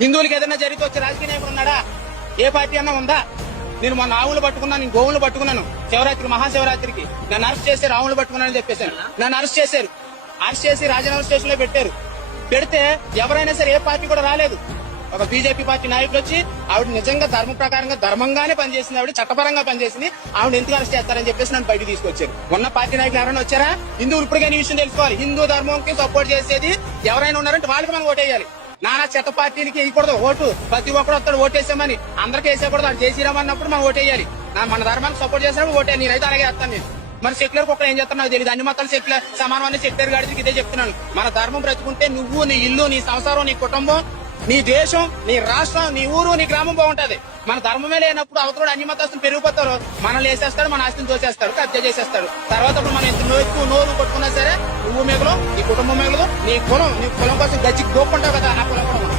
హిందువులకి ఏదైనా జరిగితే వచ్చే రాజకీయ నాయకుడు ఉన్నాడా? ఏ పార్టీ అన్నా ఉందా? నేను మొన్న ఆవులు పట్టుకున్నాను, నేను గోవులు పట్టుకున్నాను. శివరాత్రి మహాశివరాత్రికి నన్ను అరెస్ట్ చేశారు, ఆవులు పట్టుకున్నానని చెప్పేశాను. నన్ను అరెస్ట్ చేశారు, అరెస్ట్ చేసి రాజనగర్ స్టేషన్ లో పెట్టారు. పెడితే ఎవరైనా సరే ఏ పార్టీ కూడా రాలేదు. ఒక బీజేపీ పార్టీ నాయకులు వచ్చి ఆవిడ నిజంగా ధర్మ ప్రకారంగా ధర్మంగానే పనిచేసింది, ఆవిడ చట్టపరంగా పనిచేసింది, ఆవిడ ఎందుకు అరెస్ట్ చేస్తారని చెప్పేసి నన్ను బయటకు తీసుకొచ్చారు. ఉన్న పార్టీ నాయకులు ఎవరైనా వచ్చారా? హిందువులు ఇప్పటికైనా ఈ విషయం తెలుసుకోవాలి. హిందూ ధర్మంకి సపోర్ట్ చేసేది ఎవరైనా ఉన్నారంటే వాళ్ళకి మనం ఓటేయాలి. నానా చెత్త పార్టీలకి వేయకూడదు ఓటు. ప్రతి ఒక్కరు వస్తాడు ఓటేసామని అందరికీ వేసేకూడదు. అది జయశ్రీరామ్ అన్నప్పుడు మనం ఓటేయాలి. మన ధర్మానికి సపోర్ట్ చేసినప్పుడు ఓటేయాలి. నేనైతే అలాగే వేస్తాను. నేను మరి సెక్యులర్ కుక్కలు ఏం చేస్తాను నాకు తెలియదు. అన్ని మొత్తాలు సెక్యులర్ సమానం అని సెక్యులర్ గాడికి ఇదే చెప్తున్నాను. మన ధర్మం బ్రతుకుంటే నువ్వు, నీ ఇల్లు, నీ సంసారం, నీ కుటుంబం, నీ దేశం, నీ రాష్ట్రం, నీ ఊరు, నీ గ్రామం బాగుంటది. మన ధర్మమే లేనప్పుడు అవతల అన్ని మతస్థులు పెరిగిపోతారు. మనల్ని వేసేస్తాడు, మన ఆస్తిని దోచేస్తాడు, కబ్జా చేసేస్తాడు. తర్వాత మనం ఎంత నోరు కొట్టుకున్నా సరే నువ్వు మిగలు, నీ కుటుంబం మిగలదు, నీ కులం కోసం గజ్జికి దోక్కుంటావు కదా, ఆ కులం కూడా